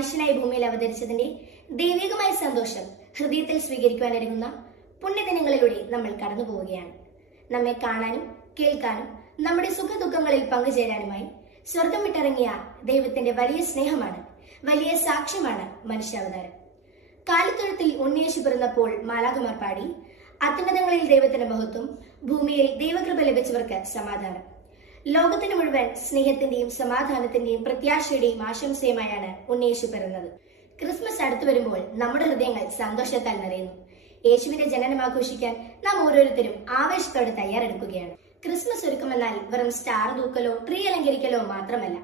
മനുഷ്യനായി ഭൂമിയിൽ അവതരിച്ചതിന്റെ ദൈവികമായ സന്തോഷം ഹൃദയത്തിൽ സ്വീകരിക്കുവാനൊരുങ്ങുന്ന പുണ്യദിനങ്ങളിലൂടെ നമ്മൾ കടന്നു പോവുകയാണ്. നമ്മെ കാണാനും കേൾക്കാനും നമ്മുടെ സുഖദുഃഖങ്ങളിൽ പങ്കുചേരാനുമായി സ്വർഗം വിട്ടിറങ്ങിയ ദൈവത്തിന്റെ വലിയ സ്നേഹമാണ്, വലിയ സാക്ഷ്യമാണ് മനുഷ്യാവതാരം. കാലിത്തൊഴുത്തിൽ ഉണ്ണിയേശു പിറന്നപ്പോൾ മാലാഖമാർ പാടി, അത്യുന്നതങ്ങളിൽ ദൈവത്തിന്റെ മഹത്വം, ഭൂമിയിൽ ദൈവകൃപ ലഭിച്ചവർക്ക് സമാധാനം. ലോകത്തിന് മുഴുവൻ സ്നേഹത്തിന്റെയും സമാധാനത്തിന്റെയും പ്രത്യാശയുടെയും ആശംസയുമായാണ് ഉണ്ണിയേശു പിറന്നത്. ക്രിസ്മസ് അടുത്തു വരുമ്പോൾ നമ്മുടെ ഹൃദയങ്ങൾ സന്തോഷത്താൽ നിറയുന്നു. യേശുവിന്റെ ജനനം ആഘോഷിക്കാൻ നാം ഓരോരുത്തരും ആവേശത്തോടെ തയ്യാറെടുക്കുകയാണ്. ക്രിസ്മസ് ഒരുക്കമെന്നാൽ വെറും സ്റ്റാർ തൂക്കലോ ട്രീ അലങ്കരിക്കലോ മാത്രമല്ല,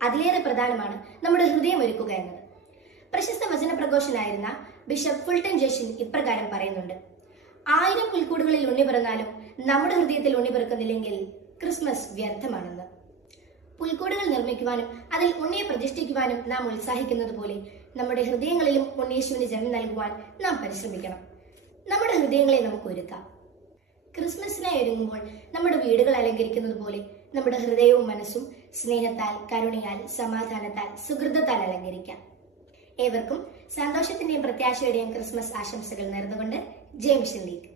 അതിലേറെ പ്രധാനമാണ് നമ്മുടെ ഹൃദയം ഒരുക്കുക എന്നത്. പ്രശസ്ത വചനപ്രഘോഷനായിരുന്ന ബിഷപ്പ് ഫുൾട്ടൻ ജേഷൻ ഇപ്രകാരം പറയുന്നുണ്ട്: 1000 പുൽക്കൂടുകളിൽ ഉണ്ണി പിറന്നാലും നമ്മുടെ ഹൃദയത്തിൽ ഉണ്ണി പിറക്കുന്നില്ലെങ്കിൽ ക്രിസ്മസ് വ്യർത്ഥമാണെന്ന്. പുൽക്കൂടുകൾ നിർമ്മിക്കുവാനും അതിൽ ഉണ്ണിയെ പ്രതിഷ്ഠിക്കുവാനും നാം ഉത്സാഹിക്കുന്നത് പോലെ നമ്മുടെ ഹൃദയങ്ങളിലും ഉണ്ണിയേശുവിന് ജന്മം നൽകുവാൻ നാം പരിശ്രമിക്കണം. നമ്മുടെ ഹൃദയങ്ങളെ നമുക്ക് ഒരുക്കാം. ക്രിസ്മസിനായി ഒരുങ്ങുമ്പോൾ നമ്മുടെ വീടുകൾ അലങ്കരിക്കുന്നത് പോലെ നമ്മുടെ ഹൃദയവും മനസ്സും സ്നേഹത്താൽ, കരുണയാൽ, സമാധാനത്താൽ, സുഹൃതത്താൽ അലങ്കരിക്കാം. ഏവർക്കും സന്തോഷത്തിന്റെയും പ്രത്യാശയുടെയും ക്രിസ്മസ് ആശംസകൾ നേർന്നുകൊണ്ട് ജയ് മിഷൻ ലീഗ്.